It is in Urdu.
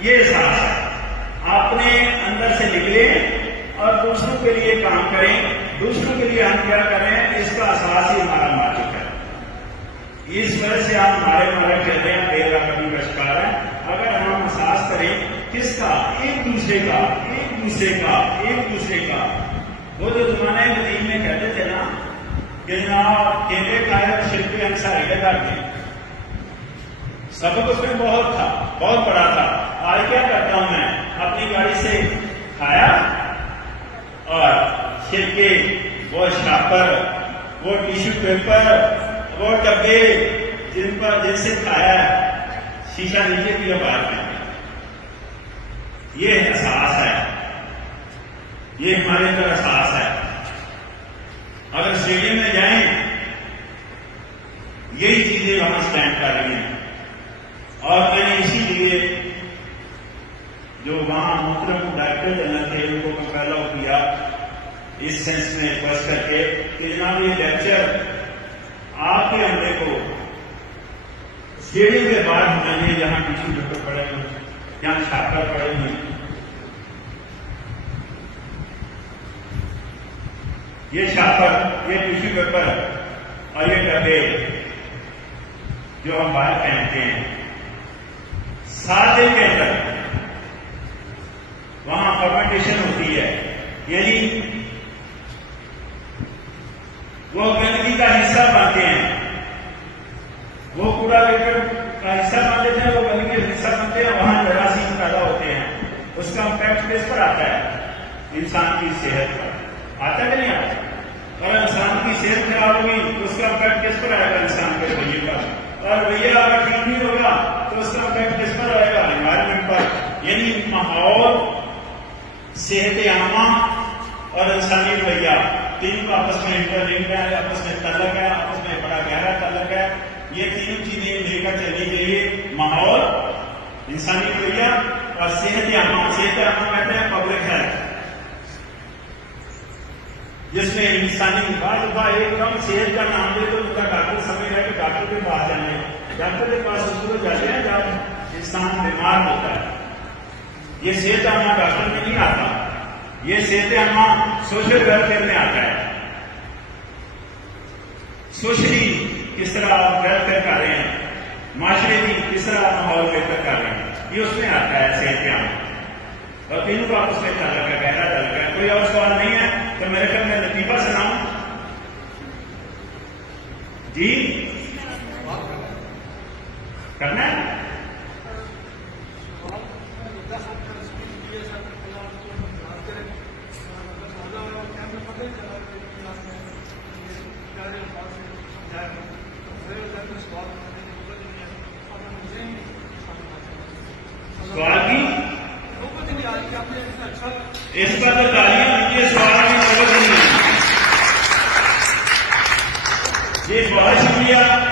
یہ احساس ہے. اپنے اندر سے نکلے اور دوسروں کے لیے کام کریں. دوسروں کے لیے ہم کیا کریں اس کا احساس ہی ہمارا مالک ہے. اس وجہ سے آپ مارے کہتے ہیں دیر کا کبھی کا شکار ہے. اگر ہم احساس کریں کس کا؟ ایک دوسرے کا. وہ جو زمانے قدیم میں کہتے تھے نا کہ جناب کیلے کھایا شرک انصاری کے در تھے. سبق اس میں بہت تھا، بہت بڑا تھا. آج کیا کرتا ہوں میں؟ اپنی گاڑی سے کھایا اور چھلکے، وہ شاپر، وہ ٹیشو پیپر، وہ ڈبے جن سے کھایا شیشہ نیچے کی آواز میں. یہ احساس ہے، یہ ہمارے اندر احساس ہے. اگر اسٹیڈیم میں جائیں یہی چیزیں وہاں اسٹینڈ کر رہی ہیں. اور میں نے اسی لیے جو وہاں محترم ڈائریکٹر جنرل تھے ان کو فالو کیا اس سینس میں ریکویسٹ کر کے کہ جناب یہ لیکچر آپ کے عملے کو اسٹیڈیم کے بعد ہونا چاہیے جہاں ٹیشو پیپر پڑے ہیں، جہاں شاپر پڑے ہیں. یہ شاپر، یہ ٹیشو پیپر اور یہ ڈبے جو ہم باہر پہنتے ہیں 7 دن کے اندر وہاں فرمنٹیشن ہوتی ہے. یعنی وہ گندگی کا حصہ بنتے ہیں، وہ کوڑا کرکٹ کا حصہ بنتے تھے، وہ گندگی کا حصہ بنتے ہیں. وہاں جراثیم پیدا ہوتے ہیں. اس کا امپیکٹ کس پر آتا ہے؟ انسان کی صحت پر آتا ہے کہ نہیں آتا؟ اور انسان کی صحت خراب ہوگی تو اس کا امپیکٹ کس پر آئے گا؟ انسان کے رویے پر. اور رویہ اگر ٹھیک نہیں ہوگا تو اس کا امپیکٹ کس پر آئے گا؟ انوائرمنٹ پر. یعنی ماحول، صحت عامہ اور انسانی رویہ تینوں کا آپس میں انٹرلنکڈ ہے، آپس میں تعلق ہے، آپس میں بڑا گہرا تعلق ہے. یہ تینوں چیزیں مل کر چلنے کے لیے ماحول، انسانی رویہ اور صحت عامہ. صحت عامہ کہتے ہیں پبلک ہیلتھ، جس میں انسانی بعض دفعہ ایک کم صحت کا نام دے تو ان کا ڈاکٹر سمجھ رہا ہے کہ ڈاکٹر کے پاس جانا ہے. ڈاکٹر کے پاس اس کو جاتے ہیں جب انسان بیمار ہوتا ہے. یہ صحت عامہ ڈاکٹر میں نہیں آتا، یہ صحت عامہ سوشل ویلفیئر میں آتا ہے. سوشلی کس طرح آپ ویلفیئر کر رہے ہیں، معاشرے کی کس طرح ماحول بہتر کر رہے ہیں، یہ اس میں آتا ہے صحت عامہ. اور تینوں کا آپس میں تعلق ہے، گہرا تعلق ہے. کوئی اور سوال نہیں ہے تو میرے خیال میں لطیفہ سناؤں جی؟ کرنا ہے؟ سوال کی اس پر تو تعلیم دیجیے. سوال کی ضرورت نہیں ہے. یہ بہت شکریہ.